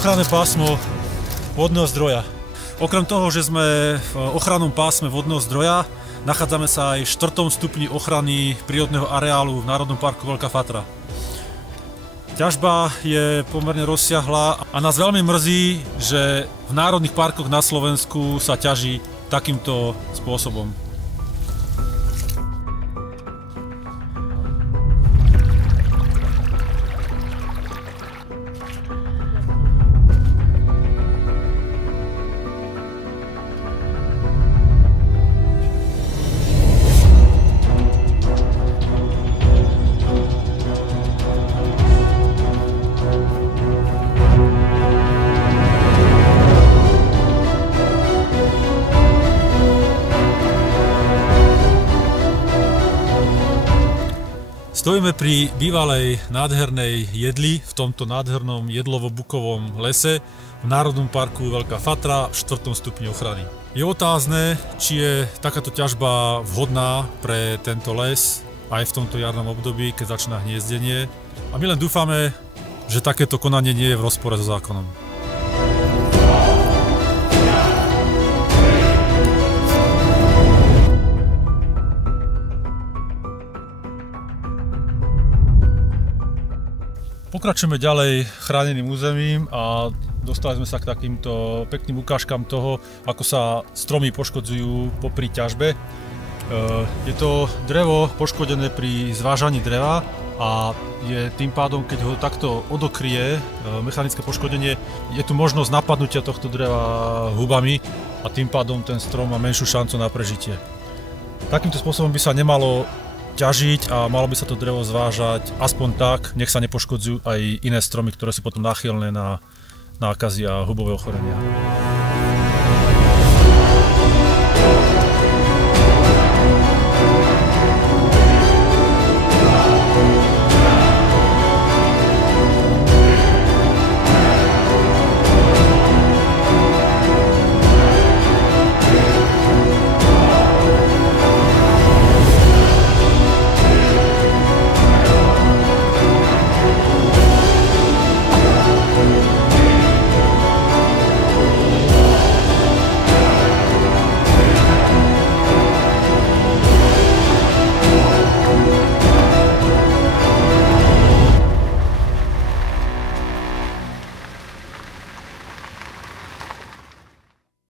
ochranné pásmo vodného zdroja. Okrem toho, že sme v ochrannom pásme vodného zdroja, nachádzame sa aj v 4. stupni ochrany prírodného areálu v Národnom parku Veľká Fatra. Ťažba je pomerne rozsiahla a nás veľmi mrzí, že v národných parkoch na Slovensku sa ťaží takýmto spôsobom. Stojíme pri bývalej nádhernej jedli v tomto nádhernom jedlovo-bukovom lese v Národnom parku Veľká Fatra v 4. stupni ochrany. Je otázne, či je takáto ťažba vhodná pre tento les aj v tomto jarnom období, keď začína hniezdenie. A my len dúfame, že takéto konanie nie je v rozpore so zákonom. Pokračujeme ďalej chráneným územím a dostali sme sa k takýmto pekným ukážkam toho, ako sa stromy poškodzujú popri ťažbe. Je to drevo poškodené pri zvážaní dreva a je tým pádom, keď ho takto odokrie mechanické poškodenie, je tu možnosť napadnutia tohto dreva hubami a tým pádom ten strom má menšiu šancu na prežitie. Takýmto spôsobom by sa nemalo ťažiť a malo by sa to drevo zvážať aspoň tak, nech sa nepoškodzujú aj iné stromy, ktoré sú potom náchylné na nákazy a hubové ochorenia.